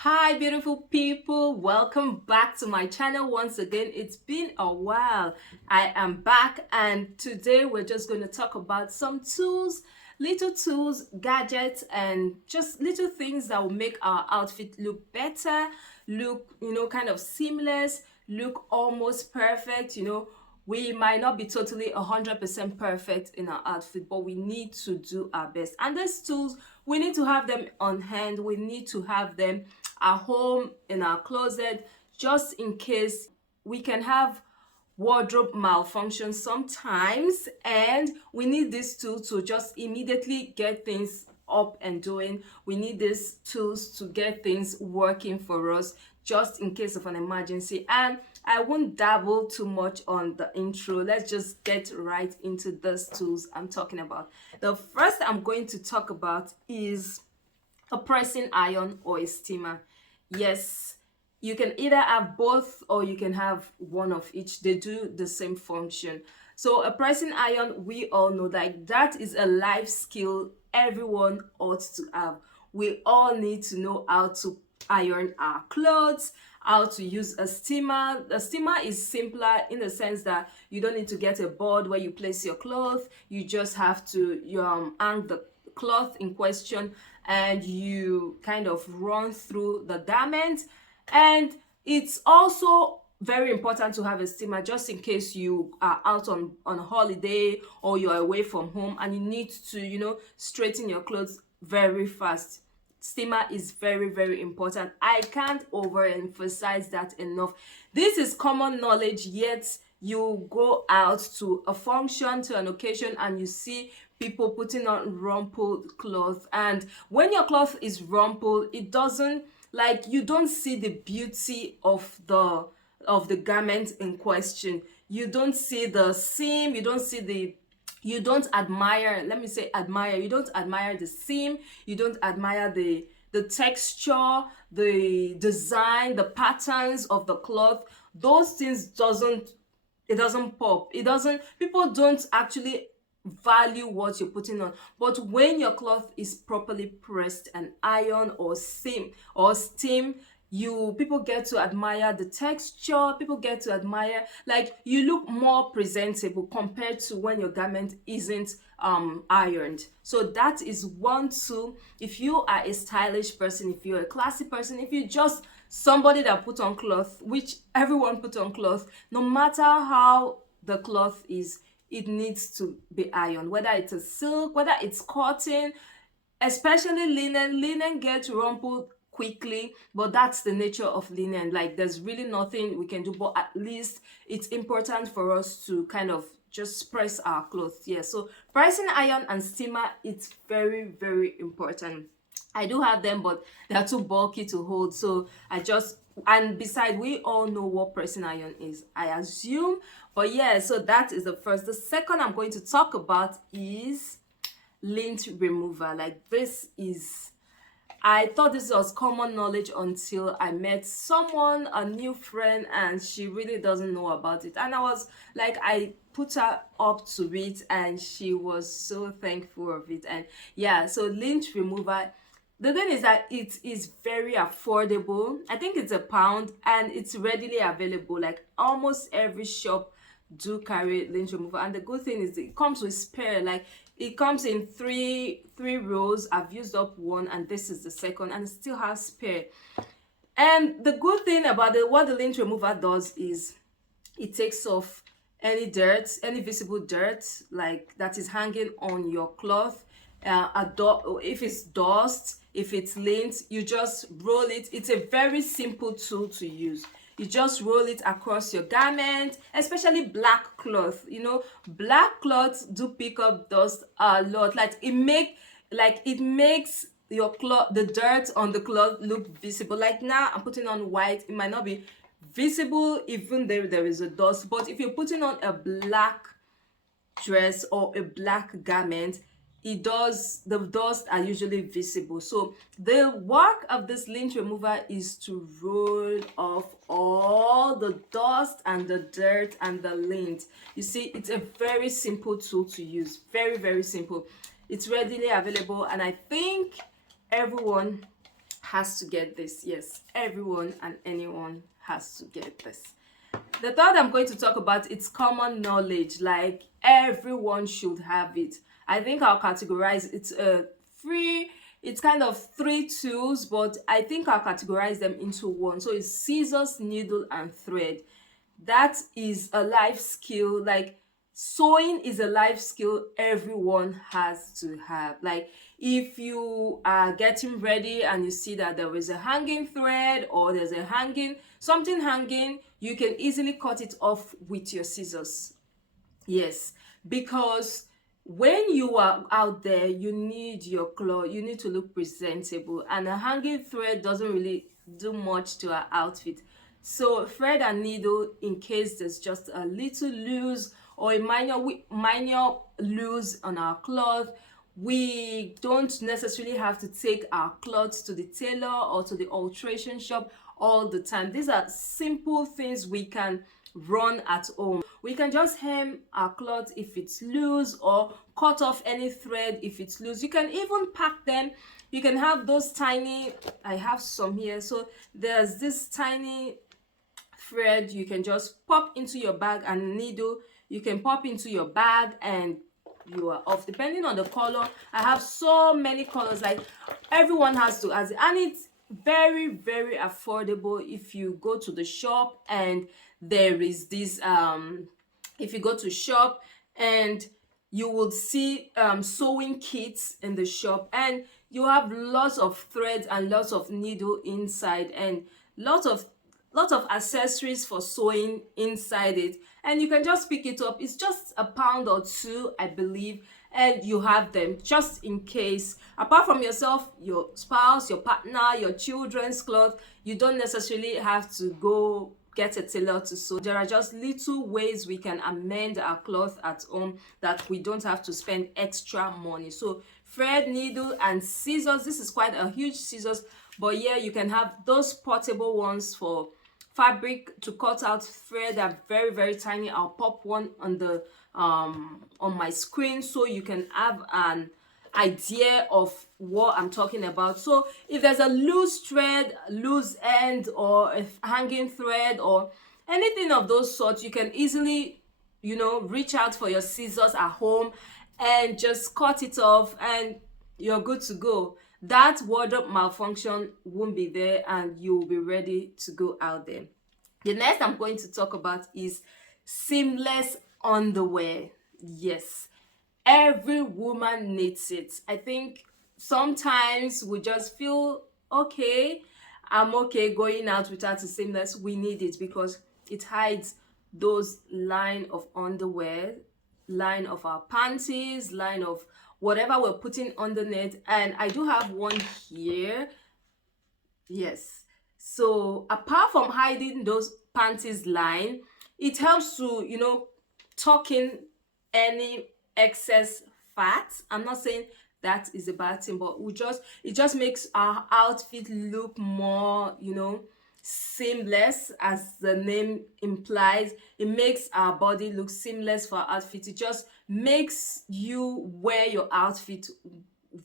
Hi beautiful people, welcome back to my channel once again. It's been a while. I am back and today we're just going to talk about some tools, little tools, gadgets, and just little things that will make our outfit look better, look, kind of seamless, look almost perfect. We might not be totally 100% perfect in our outfit, but we need to do our best. And these tools, we need to have them on hand. We need to have them at home, in our closet, just in case. We can have wardrobe malfunction sometimes, and we need this tool to just immediately get things up and doing. We need these tools to get things working for us just in case of an emergency. And I won't dabble too much on the intro. Let's just get right into those tools I'm talking about. The first I'm going to talk about is a pressing iron or a steamer. Yes, you can either have both or you can have one of each. They do the same function. So a pressing iron, we all know that is a life skill everyone ought to have. We all need to know how to iron our clothes, how to use a steamer. The steamer is simpler in the sense that you don't need to get a board where you place your clothes. You just have to hang the cloth in question and you kind of run through the garment. And it's also very important to have a steamer just in case you are out on a holiday or you're away from home and you need to straighten your clothes very fast. Steamer is very, very important. I can't overemphasize that enough. This is common knowledge, yet you go out to a function, to an occasion, and you see people putting on rumpled cloth. And when your cloth is rumpled, it doesn't, like, you don't see the beauty of the garment in question. You don't see the seam, you don't admire, let me say admire, you don't admire the seam, you don't admire the texture, the design, the patterns of the cloth. Those things doesn't pop. People don't actually value what you're putting on. But when your cloth is properly pressed and ironed or steam, people get to admire the texture. People get to admire, like, you look more presentable compared to when your garment isn't ironed. So that is one tool. If you are a stylish person, if you're a classy person, if you're just somebody that put on cloth, which everyone put on cloth, no matter how the cloth is, it needs to be ironed. Whether it's a silk, whether it's cotton, especially linen. Linen gets rumpled quickly, but that's the nature of linen. Like, there's really nothing we can do, but at least it's important for us to kind of just press our clothes. Yeah, so pressing iron and steamer, it's very, very important. I do have them, but they're too bulky to hold, so and besides, we all know what pressing iron is, I assume. But yeah, so that is the first. The second I'm going to talk about is lint remover. Like, this is, I thought this was common knowledge until I met someone, a new friend, and she really doesn't know about it. And I was like, I put her up to it and she was so thankful of it. And yeah, so lint remover, the thing is that it is very affordable. I think it's £1 and it's readily available. Like, almost every shop do carry lint remover, and the good thing is it comes with spare. Like, it comes in three rows. I've used up one and this is the second, and it still has spare. And the good thing about what the lint remover does is it takes off any dirt, any visible dirt, like, that is hanging on your cloth. If it's dust, if it's lint, you just roll it. It's a very simple tool to use. You just roll it across your garment, especially black cloth. Black cloths do pick up dust a lot. Like, it makes your cloth, the dirt on the cloth, look visible. Like, now I'm putting on white, it might not be visible even though there is a dust, but if you're putting on a black dress or a black garment, the dust are usually visible. So the work of this lint remover is to roll off all the dust and the dirt and the lint. You see, it's a very simple tool to use. Very, very simple. It's readily available, and I think everyone has to get this. Yes, everyone and anyone has to get this. The third I'm going to talk about, it's common knowledge, like everyone should have it. I think I'll categorize it's free, it's kind of three tools, but I think I'll categorize them into one. So it's scissors, needle, and thread. That is a life skill. Like sewing is a life skill everyone has to have. Like if you are getting ready and you see that there is a hanging thread or there's a something hanging, you can easily cut it off with your scissors. Yes, because when you are out there, you need your cloth, you need to look presentable, and a hanging thread doesn't really do much to our outfit. So thread and needle, in case there's just a little loose or a minor loose on our cloth, we don't necessarily have to take our clothes to the tailor or to the alteration shop all the time. These are simple things we can run at home. We can just hem our cloth if it's loose, or cut off any thread if it's loose. You can even pack them. You can have those tiny, I have some here, so there's this tiny thread you can just pop into your bag, and needle you can pop into your bag, and you are off. Depending on the color, I have so many colors, like everyone has to ask it, and it's very affordable. If you go to the shop and there is this if you go to shop and you will see sewing kits in the shop, and you have lots of threads and lots of needle inside, and lots of accessories for sewing inside it, and you can just pick it up. It's just £1 or £2, I believe, and you have them just in case. Apart from yourself, your spouse, your partner, your children's clothes, you don't necessarily have to go get a tailor to sew. There are just little ways we can amend our cloth at home that we don't have to spend extra money. So thread, needle, and scissors. This is quite a huge scissors, but yeah, you can have those portable ones for fabric to cut out thread. Are very tiny. I'll pop one on the on my screen so you can have an idea of what I'm talking about. So if there's a loose thread, loose end, or a hanging thread, or anything of those sorts, you can easily, you know, reach out for your scissors at home and just cut it off, and you're good to go. That wardrobe malfunction won't be there, and you'll be ready to go out there. The next I'm going to talk about is seamless underwear. Yes, every woman needs it. I think sometimes we just feel okay, I'm okay going out without a seamless. We need it because it hides those line of underwear, line of our panties, line of whatever we're putting underneath. And I do have one here. Yes, so apart from hiding those panties line, it helps to, you know, tuck in any excess fat. I'm not saying that is a bad thing, but it just makes our outfit look more, you know, seamless, as the name implies. It makes our body look seamless for our outfit. It just makes you wear your outfit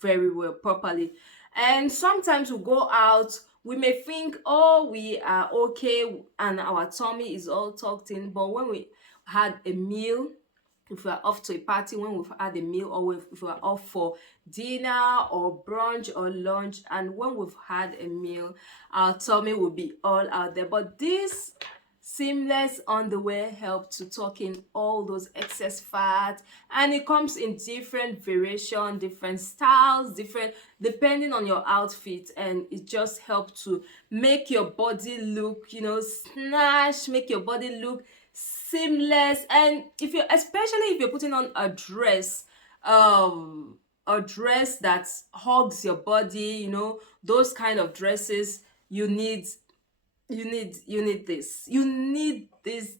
very well, properly. And sometimes we go out, we may think, oh, we are okay and our tummy is all tucked in, but when we had a meal, if we're off to a party, when we've had a meal, or if we're off for dinner or brunch or lunch, and when we've had a meal, our tummy will be all out there. But this seamless underwear helps to tuck in all those excess fat, and it comes in different variation, different styles, different depending on your outfit, and it just helps to make your body look, you know, snatched, make your body look seamless. And especially if you're putting on a dress that hugs your body, you know, those kind of dresses, you need this.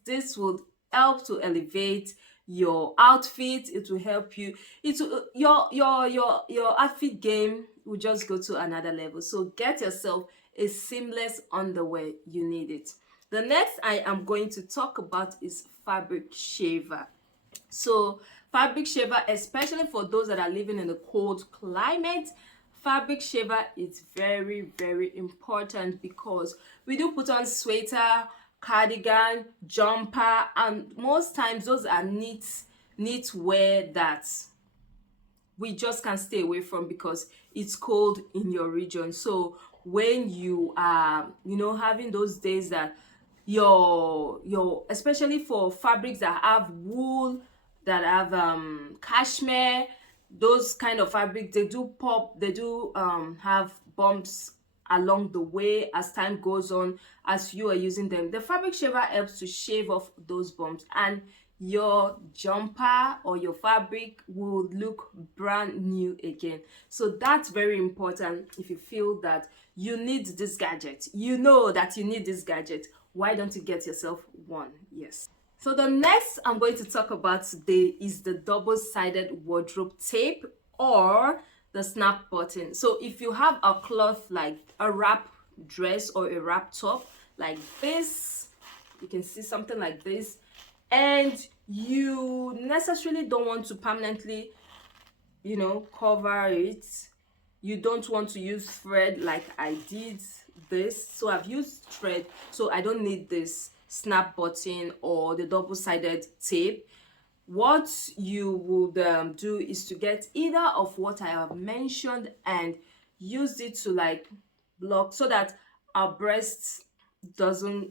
This will help to elevate your outfit. It will help you. It will, your outfit game will just go to another level. So get yourself a seamless underwear. You need it. The next I am going to talk about is fabric shaver. So fabric shaver, especially for those that are living in a cold climate, fabric shaver is very, very important because we do put on sweater, cardigan, jumper, and most times those are neat wear that we just can't stay away from because it's cold in your region. So when you are, having those days that your especially for fabrics that have wool, that have cashmere, those kind of fabric, they do pop, they do have bumps along the way as time goes on. As you are using them, the fabric shaver helps to shave off those bumps, and your jumper or your fabric will look brand new again. So that's very important. If you feel that you need this gadget, you know that you need this gadget, why don't you get yourself one? Yes. So the next I'm going to talk about today is the double-sided wardrobe tape, or the snap button. So if you have a cloth like a wrap dress or a wrap top like this, you can see something like this, and you necessarily don't want to permanently, cover it. You don't want to use thread like I did this. So I've used thread, so I don't need this snap button or the double-sided tape. What you would do is to get either of what I have mentioned and use it to like block, so that our breasts doesn't,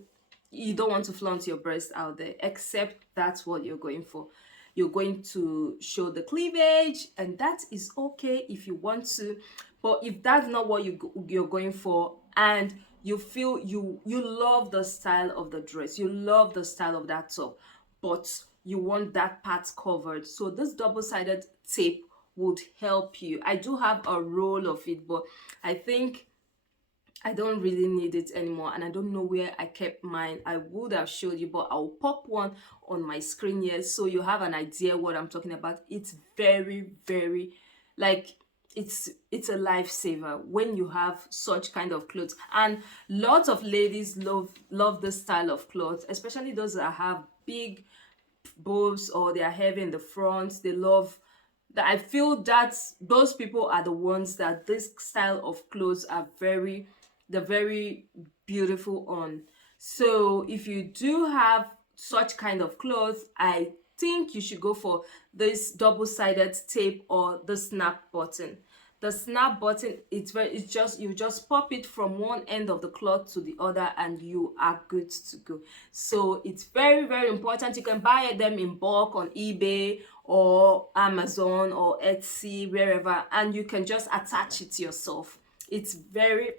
you don't want to flaunt your breast out there, except that's what you're going for. You're going to show the cleavage, and that is okay if you want to. But if that's not what you're going for, and you feel you love the style of the dress, you love the style of that top, but you want that part covered, so this double-sided tape would help you. I do have a roll of it, but I think I don't really need it anymore, and I don't know where I kept mine. I would have showed you, but I'll pop one on my screen here so you have an idea what I'm talking about. It's very, very, like, it's a lifesaver when you have such kind of clothes. And lots of ladies love this style of clothes, especially those that have big boobs or they are heavy in the front. They love that. I feel that those people are the ones that this style of clothes are they're very beautiful on. So if you do have such kind of clothes, I think you should go for this double-sided tape or the snap button. The snap button, you just pop it from one end of the cloth to the other and you are good to go. So it's very, very important. You can buy them in bulk on eBay or Amazon or Etsy, wherever, and you can just attach it yourself. It's very,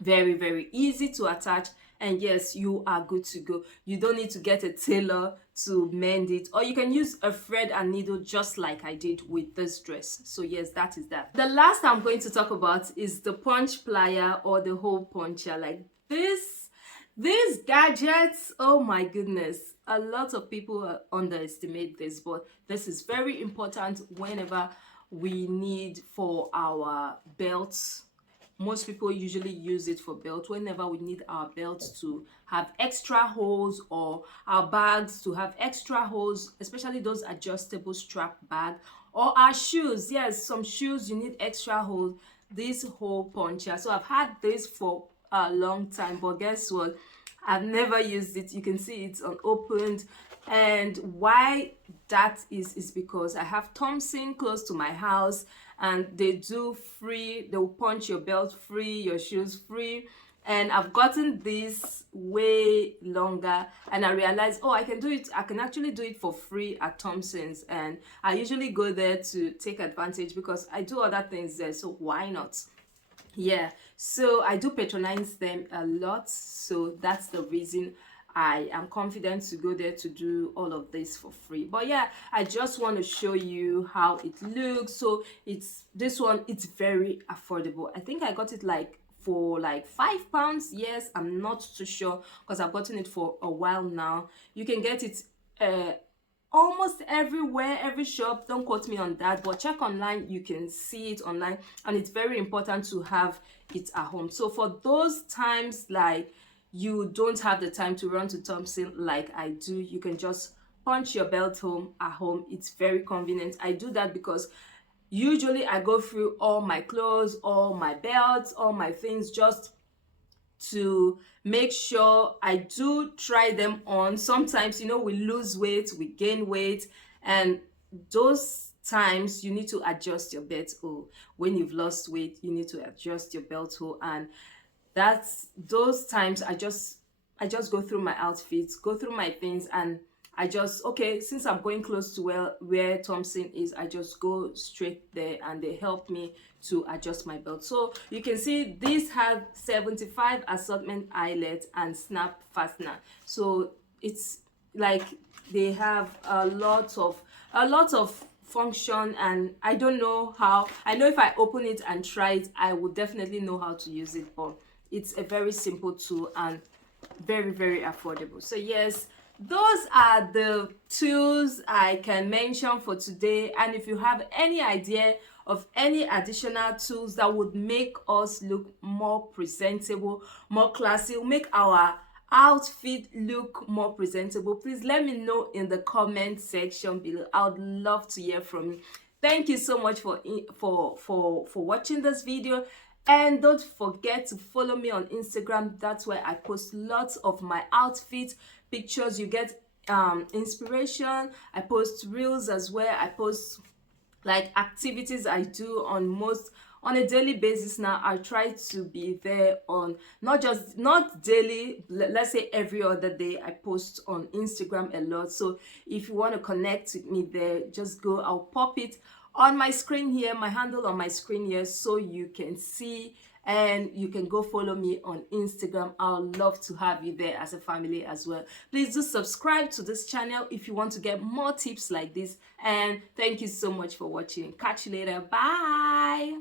very, very easy to attach, and yes, you are good to go. You don't need to get a tailor to mend it, or you can use a thread and needle just like I did with this dress. So yes, that is that. The last I'm going to talk about is the punch plier or the hole puncher. Like these gadgets, oh my goodness, a lot of people underestimate this, but this is very important whenever we need for our belts. Most people usually use it for belt whenever we need our belts to have extra holes, or our bags to have extra holes, especially those adjustable strap bag, or our shoes. Yes, some shoes you need extra holes. This hole puncher. So I've had this for a long time, but guess what? I've never used it. You can see it's unopened. And why that is because I have Thompson close to my house, and they do free, they'll punch your belt free, your shoes free. And I've gotten this way longer, and I realized, oh, I can actually do it for free at Thompson's, and I usually go there to take advantage because I do other things there, so why not? Yeah, so I do patronize them a lot, so that's the reason I am confident to go there to do all of this for free. But yeah, I just want to show you how it looks. So this one, it's very affordable. I think I got it like for like £5. Yes, I'm not too sure because I've gotten it for a while now. You can get it almost everywhere, every shop. Don't quote me on that, but check online. You can see it online, and it's very important to have it at home. So for those times like you don't have the time to run to Thompson like I do, you can just punch your belt home at home. It's very convenient. I do that because usually I go through all my clothes, all my belts, all my things, just to make sure I do try them on. Sometimes, we lose weight, we gain weight, and those times you need to adjust your belt hole. When you've lost weight, you need to adjust your belt hole, and that's those times I just go through my outfits, go through my things, and I just, okay, since I'm going close to where Thompson is, I just go straight there, and they help me to adjust my belt. So you can see this has 75 assortment eyelet and snap fastener. So it's like they have a lot of function, and I don't know how. I know if I open it and try it, I will definitely know how to use it, but it's a very simple tool and very, very affordable. So yes, those are the tools I can mention for today. And if you have any idea of any additional tools that would make us look more presentable, more classy, make our outfit look more presentable, please let me know in the comment section below. I would love to hear from you. Thank you so much for watching this video. And don't forget to follow me on Instagram. That's where I post lots of my outfit pictures. You get inspiration. I post reels as well. I post like activities I do on a daily basis. Now I try to be there on not daily, let's say every other day. I post on Instagram a lot. So if you want to connect with me there, just go. I'll pop it on my screen here, my handle on my screen here, so you can see, and you can go follow me on Instagram. I'll love to have you there as a family as well. Please do subscribe to this channel if you want to get more tips like this. And thank you so much for watching. Catch you later. Bye.